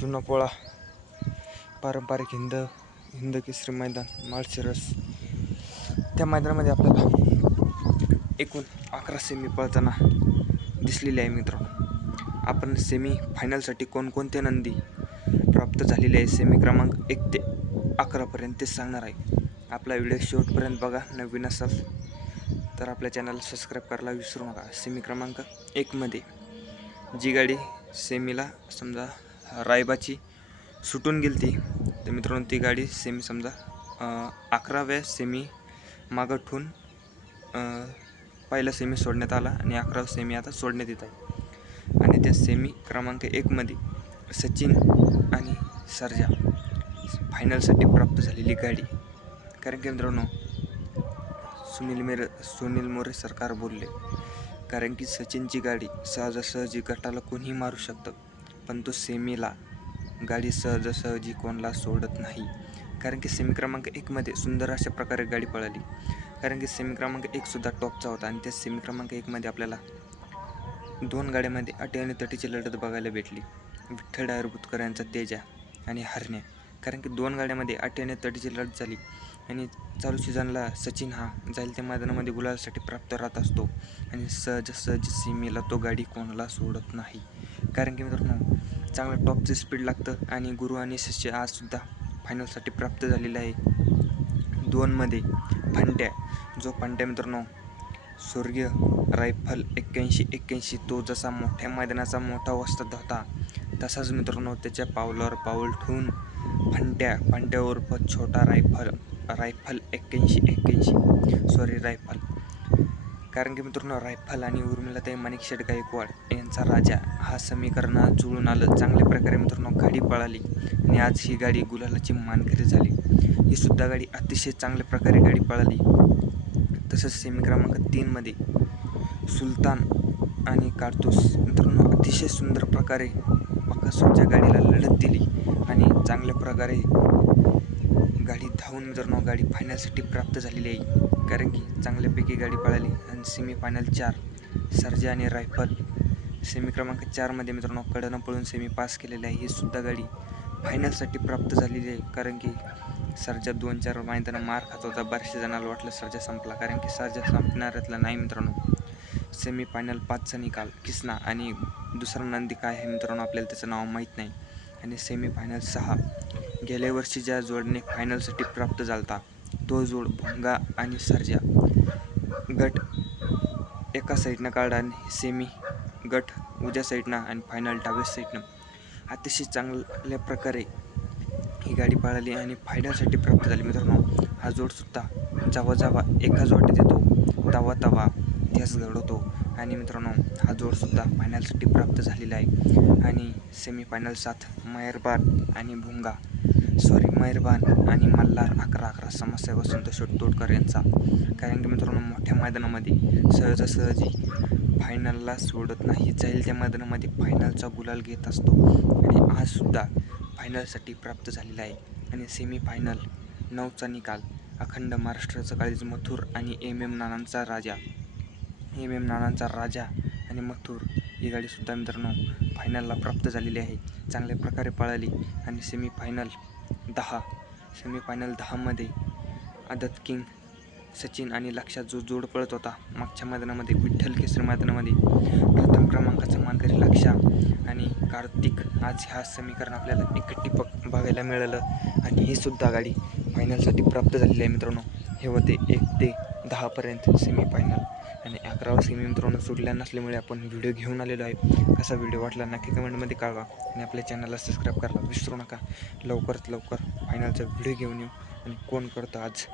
जुना पोळा पारंपरिक हिंद केसरी मैदान माळशिरस. त्या मैदानामध्ये आपल्याला एकूण 11 सेमी पळताना दिसलेले आहे मित्रांनो. आपण सेमी फायनलसाठी कोणकोणते नंदी प्राप्त झालेले आहे सेमी क्रमांक 1 ते 11 पर्यंत ते सांगणार आहे. आपला व्हिडिओ शेवटपर्यंत बघा. नवीन असाल तर आपल्या चॅनलला सबस्क्राईब करायला विसरू नका. सेमी क्रमांक 1 मध्ये जी गाडी सेमीला समजा रायबाची सुटून गेली तर मित्रांनो ती गाडी सेमी समजा 11व्या सेमी मागं ठेवून पहिला सेमी सोडण्यात आला आणि 11वा सेमी आता सोडण्यात येत आहे. आणि त्या सेमी क्रमांक 1 मध्ये सचिन आणि सर्जा फायनलसाठी प्राप्त झालेली गाडी. कारण की मित्रांनो सुनील मोरे सरकार बोलले, कारण की सचिनची गाडी सहजासहजी गटाला कोणीही मारू शकतं, पण तो सेमीला गाडी सहजासहजी कोणाला सोडत नाही. कारण की सेमी क्रमांक 1 मध्ये सुंदर अशा प्रकारे गाडी पळाली. कारण की सेमी क्रमांक 1 सुद्धा टॉपचा होता आणि त्या सेमी क्रमांक 1 मध्ये आपल्याला 2 गाड्यांमध्ये अटी आणि तटीची लढत बघायला भेटली. विठ्ठल डायर बुतकर यांचा तेजा आणि हरण्या. कारण की 2 गाड्यांमध्ये अटी आणि तटीची लढत झाली आणि चालू सीझनला सचिन हा जाईल त्या मैदानामध्ये गुलालासाठी प्राप्त राहत असतो आणि सहजासहजी सेमीला तो गाडी कोणाला सोडत नाही. कारण की मित्रांनो चांगलं टॉपचं स्पीड लागतं आणि गुरु आणि शिष्य आज सुद्धा फायनलसाठी प्राप्त झालेला आहे. 2 मध्ये फंट्या, जो फंट्या मित्रांनो स्वर्गीय रायफल 81 तो जसा मोठ्या मैदानाचा मोठा वस्ताद होता तसाच मित्रांनो त्याच्या पावलावर पाऊल ठेवून फंट्या उर्फ छोटा रायफल 81 रायफल. कारण की मित्रांनो रायफल आणि उर्मिलाताई माणिकशेठ गायकवाड यांचा राजा हा समीकरणात जुळून आलं. चांगल्या प्रकारे मित्रांनो गाडी पळाली आणि आज ही गाडी गुलालाची मानकरी झाली. ही सुद्धा गाडी अतिशय चांगल्या प्रकारे गाडी पळाली. तसंच सेमी क्रमांक 3 मध्ये सुलतान आणि कारतूस मित्रांनो अतिशय सुंदर प्रकारे बकासूरच्या गाडीला लढत दिली आणि चांगल्या प्रकारे गाडी धावून मित्रांनो गाडी फायनलसाठी प्राप्त झालेली आहे. कारण की चांगल्यापैकी गाडी पळाली आणि सेमी फायनल 4 सर्जा आणि रायफल सेमी क्रमांक 4 मध्ये मित्रांनो कडनं पळून सेमी पास केलेली आहे. ही सुद्धा गाडी फायनलसाठी प्राप्त झालेली आहे. कारण की सर्जा 2-4 मैदानं मार खात होता. बऱ्याचशा जणांना वाटलं सर्जा संपला, कारण की सर्जा संपणाऱ्यातला नाही मित्रांनो. सेमी फायनल 5चा निकाल किसना आणि दुसरा नंदी काय आहे मित्रांनो आपल्याला त्याचं नाव माहीत नाही. आणि सेमी फायनल 6 गेल्या वर्षी ज्या जोडने फायनलसाठी प्राप्त झाला तो जोड भोंगा आणि सर्जा. गट एका साईडनं काढा आणि सेमी गट उजव्या साईडनं आणि फायनल डाव्या साईडनं. अतिशय चांगल्या प्रकारे ही गाडी पळाली आणि फायनलसाठी प्राप्त झाली मित्रांनो. हा जोडसुद्धा जेव्हा एका जोड्यात येतो तेव्हा इतिहास घडवतो आणि मित्रांनो हा जोडसुद्धा फायनलसाठी प्राप्त झालेला आहे. आणि सेमी फायनल 7 मेहरबान आणि मल्हार 11 समस्या वसंत तोडकर यांचा. कारण की मित्रांनो मोठ्या मैदानामध्ये सहजासहजी फायनलला सोडत नाही, जाईल त्या मैदानामध्ये फायनलचा गुलाल घेत असतो आणि आज सुद्धा फायनलसाठी प्राप्त झालेला आहे. आणि सेमी फायनल 9चा निकाल अखंड महाराष्ट्राचा काळीज मथुर आणि MM नानांचा राजा आणि मथुर ही गाडीसुद्धा मित्रांनो फायनलला प्राप्त झालेली आहे. चांगल्या प्रकारे पळाली आणि सेमी फायनल 10 मध्ये आदत किंग सचिन आणि लक्षात जो जोड पळत होता मागच्या मैदानामध्ये विठ्ठल केसरी मैदानामध्ये प्रथम क्रमांकाचा मानकरी लक्षा आणि कार्तिक, आज ह्या समीकरण आपल्याला एकट्टी बघायला मिळालं आणि ही सुद्धा गाडी फायनलसाठी प्राप्त झालेली आहे मित्रांनो. हे होते 1 ते 10 पर्यंत सेमी फायनल आणि 11वा सेमी मित्रांनो सुटल्या नसल्यामुळे आपण व्हिडिओ घेऊन आलेलो आहे. कसा व्हिडिओ वाटला नक्की कमेंटमध्ये कळवा आणि आपल्या चॅनलला सबस्क्राईब करायला विसरू नका. लवकरात लवकर फायनलचा व्हिडिओ घेऊन येऊ आणि कोण करतं आज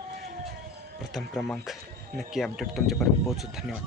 प्रथम क्रमांक नक्की अपडेट तुमच्यापर्यंत पोहोचू. धन्यवाद.